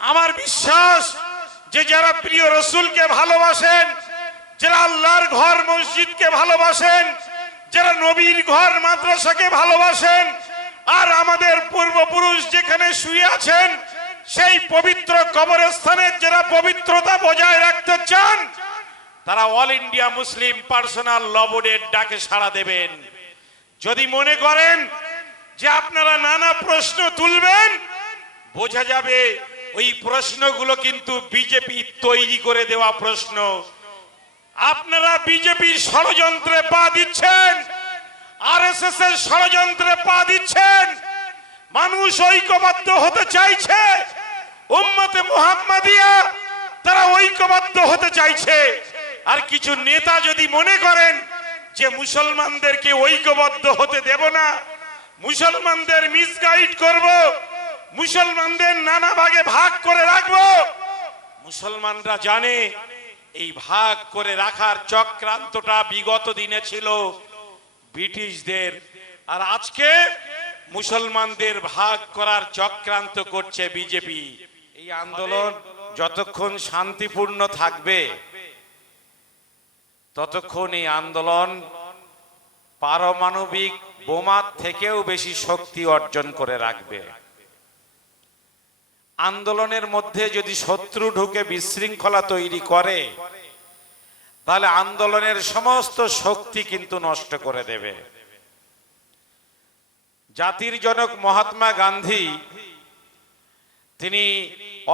আমার বিশ্বাস যে যারা প্রিয় রসুলকে ভালোবাসেন, যারা আল্লাহর ঘর মসজিদকে ভালোবাসেন, যারা নবীর ঘর মাদ্রাসাকে ভালোবাসেন, আর আমাদের পূর্বপুরুষ যেখানে শুয়ে আছেন, সেই পবিত্র কবরস্থানের যারা পবিত্রতা বজায় রাখতে চান, তারা all India Muslim personal law বোর্ডের ডাকে সাড়া দেবেন। যদি মনে করেন যে আপনারা নানা প্রশ্ন তুলবেন, বোঝা যাবে ওই প্রশ্নগুলো কিন্তু বিজেপি তৈরি করে দেওয়া প্রশ্ন। আপনারা বিজেপির ষড়যন্ত্রে পা দিচ্ছেন আর এস এস এর ষড়যন্ত্রে পা দিচ্ছেন, মানুষ ঐক্যবদ্ধ হতে চাইছে, উম্মতে মুহাম্মাদিয়া তারা ঐক্যবদ্ধ হতে চাইছে। আর কিছু নেতা যদি মনে করেন যে মুসলমানদেরকে ঐক্যবদ্ধ হতে দেব না, মুসলমানদের মিসগাইড করব মুসলমানদের নানা ভাগে ভাগ করে রাখব। মুসলমানরা জানে, এই ভাগ করে রাখার চক্রান্তটা বিগত দিনে ছিল ব্রিটিশদের। আর আজকে মুসলমানদের ভাগ করার চক্রান্ত করছে বিজেপি। এই আন্দোলন যতক্ষণ শান্তিপূর্ণ থাকবে, ততক্ষণ এই আন্দোলন পারমাণবিক বোমার থেকেও বেশি শক্তি অর্জন করে রাখবে। আন্দোলনের মধ্যে যদি শত্রু ঢুকে বিশৃঙ্খলা তৈরি করে, তাহলে আন্দোলনের সমস্ত শক্তি কিন্তু নষ্ট করে দেবে। জাতির জনক মহাত্মা গান্ধী, তিনি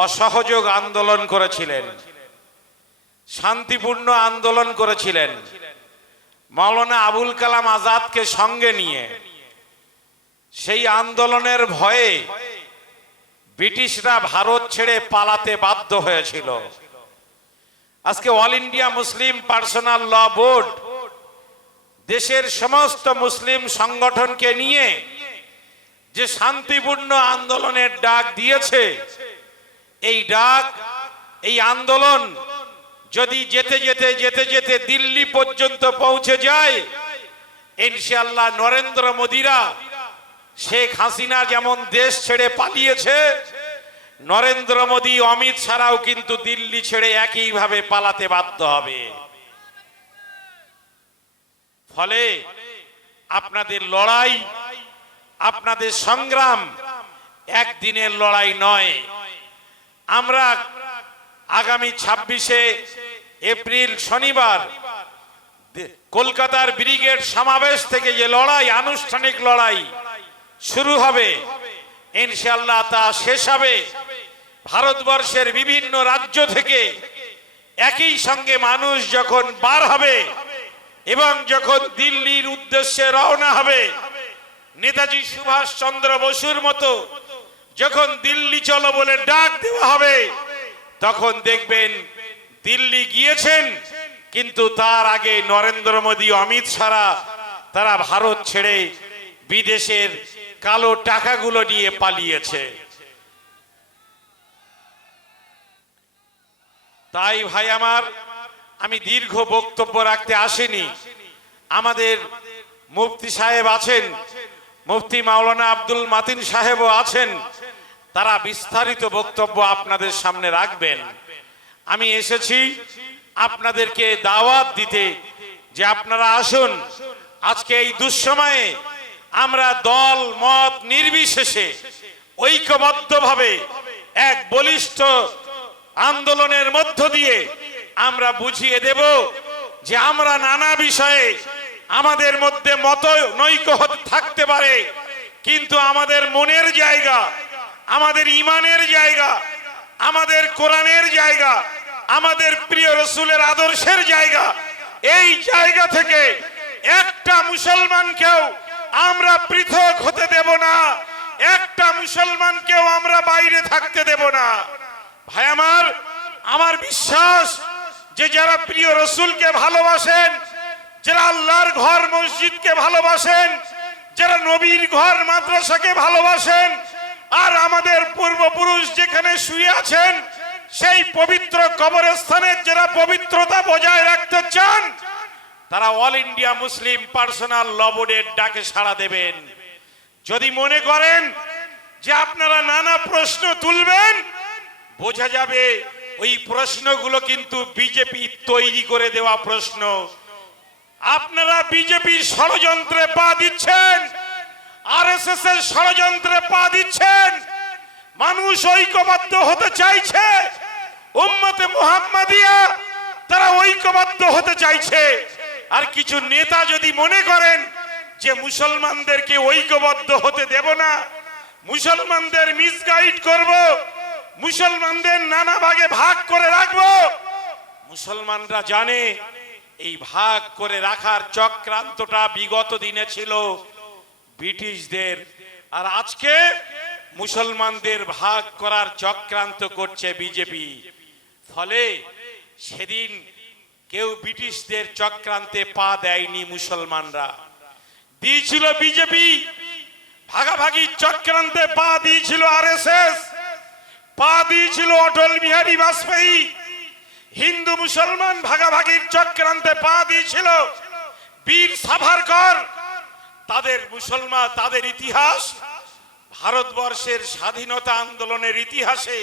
অসহযোগ আন্দোলন করেছিলেন, শান্তিপূর্ণ আন্দোলন করেছিলেন, মাওলানা আবুল কালাম আজাদকে সঙ্গে নিয়ে। সেই আন্দোলনের ভয়ে ব্রিটিশরা ভারত ছেড়ে পালাতে বাধ্য হয়েছিল। আজকে all India Muslim personal law board দেশের সমস্ত মুসলিম সংগঠনকে নিয়ে যে শান্তিপূর্ণ আন্দোলনের ডাক দিয়েছে, এই ডাক, এই আন্দোলন যদি যেতে যেতে যেতে যেতে দিল্লি পর্যন্ত পৌঁছে যায়, ইনশাআল্লাহ নরেন্দ্র মোদীরা শেখ হাসিনা যেমন দেশ ছেড়ে পালিয়েছে, নরেন্দ্র মোদী, অমিত ছাড়াও কিন্তু দিল্লি ছেড়ে একইভাবে পালাতে বাধ্য হবে। ফলে আপনাদের লড়াই, আপনাদের সংগ্রাম একদিনের লড়াই নয়। আমরা আগামী ছাব্বিশে এপ্রিল শনিবার কলকাতার ব্রিগেড সমাবেশ থেকে যে লড়াই, আনুষ্ঠানিক লড়াই শুরু হবে। ইনশাল্লাহ তা শেষ হবে। ভারতবর্ষের বিভিন্ন রাজ্য থেকে একই সঙ্গে মানুষ যখন বার হবে এবং যখন দিল্লির উদ্দেশ্যে রওনা হবে, নেতাজি সুভাষ চন্দ্র বসুর মতো যখন দিল্লি চলো বলে ডাক দেওয়া হবে, তখন দেখবেন দিল্লি গিয়েছেন, কিন্তু তার আগে নরেন্দ্র মোদী, অমিত শাহরা তারা ভারত ছেড়ে বিদেশের কালো টাকাগুলো নিয়ে পালিয়েছে। তাই ভাই আমার, আমি দীর্ঘ বক্তব্য রাখতে আসেনি। আমাদের মুফতি সাহেব আছেন, মুফতি মাওলানা আব্দুল মাতিন সাহেবও আছেন। তারা বিস্তারিত বক্তব্য আপনাদের সামনে রাখবেন। আমি এসেছি আপনাদেরকে দাওয়াত দিতে যে আপনারা আসুন, আজকে এই দুঃসময়ে আমরা দল, মত নির্বিশেষে ঐক্যবদ্ধভাবে এক বলিষ্ঠ আন্দোলনের মধ্য দিয়ে আমরা বুঝিয়ে দেব যে আমরা নানা বিষয়ে আমাদের মধ্যে মত নৈক্য থাকতে পারে, কিন্তু আমাদের মনের জায়গা, আমাদের ইমানের জায়গা, আমাদের কোরআনের জায়গা, আমাদের প্রিয় রসুলের আদর্শের জায়গা, এই জায়গা থেকে একটা মুসলমানকেও আমরা পৃথক হতে দেব না। একটা মুসলমানকেও আমরা বাইরে থাকতে দেব না। ভাই আমার আমার বিশ্বাস যে যারা প্রিয় রসুলকে ভালোবাসেন, যারা আল্লাহর ঘর মসজিদকে ভালোবাসেন, যারা নবীর ঘর মাদ্রাসাকে ভালোবাসেন, আর আমাদের পূর্বপুরুষ যেখানে শুয়ে আছেন, সেই পবিত্র কবরস্থানের যারা পবিত্রতা বজায় রাখতে চান তারা all India Muslim personal law বোর্ডের ডাকে সাড়া দেবেন। যদি মনে করেন যে আপনারা নানা প্রশ্ন তুলবেন, বোঝা যাবে ওই প্রশ্নগুলো কিন্তু বিজেপি তৈরি করে দেওয়া প্রশ্ন। আপনারা বিজেপির ষড়যন্ত্রে পা দিচ্ছেন আর এস এস এর ষড়যন্ত্রে পা দিচ্ছেন, মানুষ ঐক্যবদ্ধ হতে চাইছে, উম্মতে মুহাম্মাদিয়া তারা ঐক্যবদ্ধ হতে চাইছে। আর কিছু নেতা যদি মনে করেন যে মুসলমানদেরকে ঐক্যবদ্ধ হতে দেব না, মুসলমানদের মিসগাইড করব, মুসলমানদের নানা ভাগে ভাগ করে রাখব, মুসলমানরা জানে এই ভাগ করে রাখার চক্রান্তটা বিগত দিনে ছিল ব্রিটিশদের। আর আজকে মুসলমানদের ভাগ করার চক্রান্ত করছে বিজেপি। ফলে সেদিন কেউ ব্রিটিশদের চক্রান্তে পা দেয়নি মুসলমানরা। দিয়েছিল বিজেপি, ভাগাভাগি চক্রান্তে পা দিয়েছিল আরএসএস, পা দিয়েছিল অটল বিহারী বাজপেয়ী। হিন্দু মুসলমান ভাগাভাগির চক্রান্তে পা দিয়েছিল বীর সাভারকর। তাদের মুসলমান, তাদের ইতিহাস ভারতবর্ষের স্বাধীনতা আন্দোলনের ইতিহাসে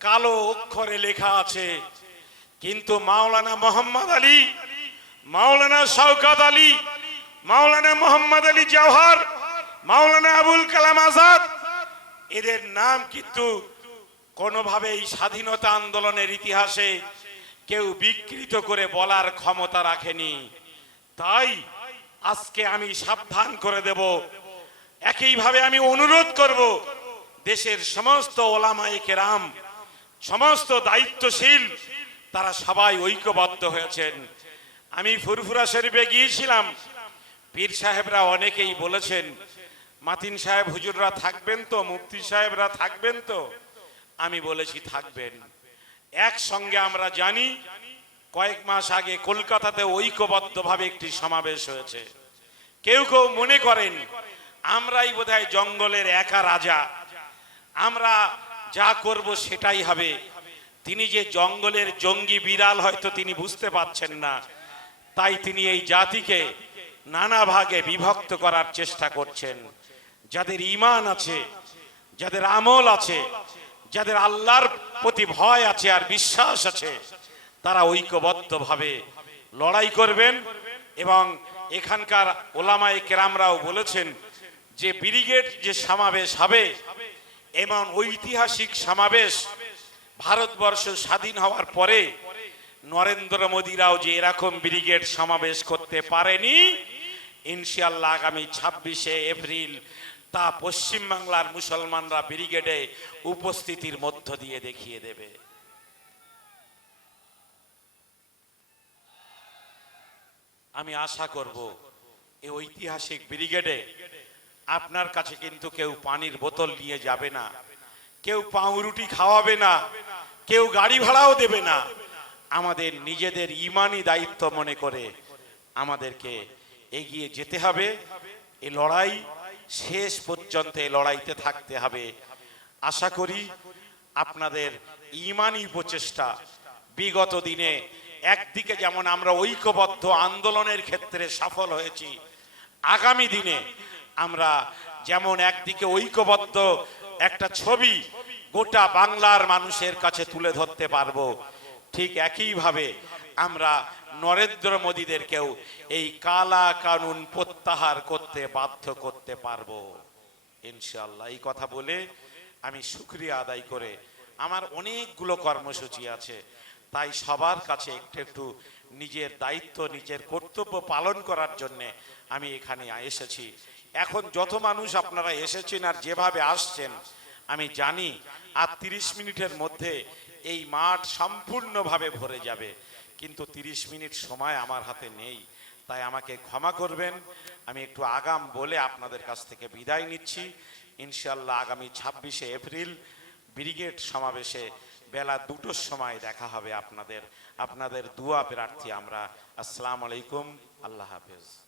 কালো অক্ষরে লেখা আছে কিন্তু মাওলানা মোহাম্মদ আলী, মাওলানা শওকাত আলী, মাওলানা মোহাম্মদ আলী জওহর, মাওলানা আবুল কালাম আজাদ, এদের নাম কিন্তু কোনোভাবে এই স্বাধীনতা আন্দোলনের ইতিহাসে কেউ বিকৃত করে বলার ক্ষমতা রাখেনি। তাই আজকে আমি সাবধান করে দেব। একইভাবে আমি অনুরোধ করব দেশের সমস্ত ওলামায়ে কেরাম, সমস্ত দায়িত্বশীল তারা সবাই ঐক্যবদ্ধ হয়েছেন। আমি ফুরফুরা শরীফে গিয়েছিলাম। পীর সাহেবরা অনেকেই বলেছেন, মাতিন সাহেব হুজুররা থাকবেন তো, মুফতি সাহেবরা থাকবেন তো? আমি বলেছি, থাকবেন। একসঙ্গে আমরা জানি, কয়েক মাস আগে কলকাতাতে ঐক্যবদ্ধভাবে একটি সমাবেশ হয়েছে। কেউ কেউ মনে করেন, আমরাই বোধহয় জঙ্গলের একা রাজা। আমরা যা করব সেটাই হবে। তিনি যে জঙ্গলের জঙ্গি বিড়াল হয়তো তিনি বুঝতে পারছেন না, তাই তিনি এই জাতিকে নানা ভাগে বিভক্ত করার চেষ্টা করছেন। যাদের ইমান আছে, যাদের আমল আছে, যাদের আল্লাহর প্রতি ভয় আছে আর বিশ্বাস আছে, তারা ঐক্যবদ্ধভাবে লড়াই করবেন এবং এখানকার ওলামায়ে কেরামরাও বলেছেন যে ব্রিগেড যে সমাবেশ হবে, এমন ঐতিহাসিক সমাবেশ ভারতবর্ষ স্বাধীন হওয়ার পরে নরেন্দ্র মোদীরাও যে এরকম ব্রিগেড সমাবেশ করতে পারেনি ইনশাল্লাহ আগামী ছাব্বিশে এপ্রিল তা পশ্চিমবাংলার মুসলমানরা ব্রিগেডে উপস্থিতির মধ্য দিয়ে দেখিয়ে দেবে। আমি আশা করব এই ঐতিহাসিক ব্রিগেডে আপনার কাছে কিন্তু কেউ পানির বোতল নিয়ে যাবে না। কেউ পাউরুটি খাওয়াবে না, কেউ গাড়ি ভাড়াও দেবে না। আমাদের নিজেদের ইমানি দায়িত্ব মনে করে আমাদেরকে এগিয়ে যেতে হবে। এই লড়াই শেষ পর্যন্ত লড়াইতে থাকতে হবে। আশা করি আপনাদের ইমানি প্রচেষ্টা। বিগত দিনে একদিকে যেমন আমরা ঐক্যবদ্ধ আন্দোলনের ক্ষেত্রে সফল হয়েছি, আগামী দিনে আমরা যেমন একদিকে ঐক্যবদ্ধ একটা ছবি গোটা বাংলার মানুষের কাছে তুলে ধরতে পারব। ঠিক একইভাবে আমরা নরেন্দ্র মোদীদেরকেও এই কালা কানুন প্রত্যাহার করতে বাধ্য করতে পারব। ইনশাল্লাহ এই কথা বলে আমি শুক্রিয়া আদায় করে আমার অনেকগুলো কর্মসূচি আছে। তাই সবার কাছে একটু একটু নিজের দায়িত্ব, নিজের কর্তব্য পালন করার জন্যে আমি এখানে এসেছি। এখন যত মানুষ আপনারা এসেছেন আর যেভাবে আসছেন, আমি জানি আর তিরিশ মিনিটের মধ্যে এই মাঠ সম্পূর্ণভাবে ভরে যাবে। কিন্তু তিরিশ মিনিট সময় আমার হাতে নেই, তাই আমাকে ক্ষমা করবেন। আমি একটু আগাম বলে আপনাদের কাছ থেকে বিদায় নিচ্ছি। ইনশাল্লাহ আগামী ছাব্বিশে এপ্রিল ব্রিগেড সমাবেশে বেলা দুটোর সময় দেখা হবে আপনাদের। আপনাদের দুয়া প্রার্থী আমরা। আসসালামু আলাইকুম। আল্লাহ হাফেজ।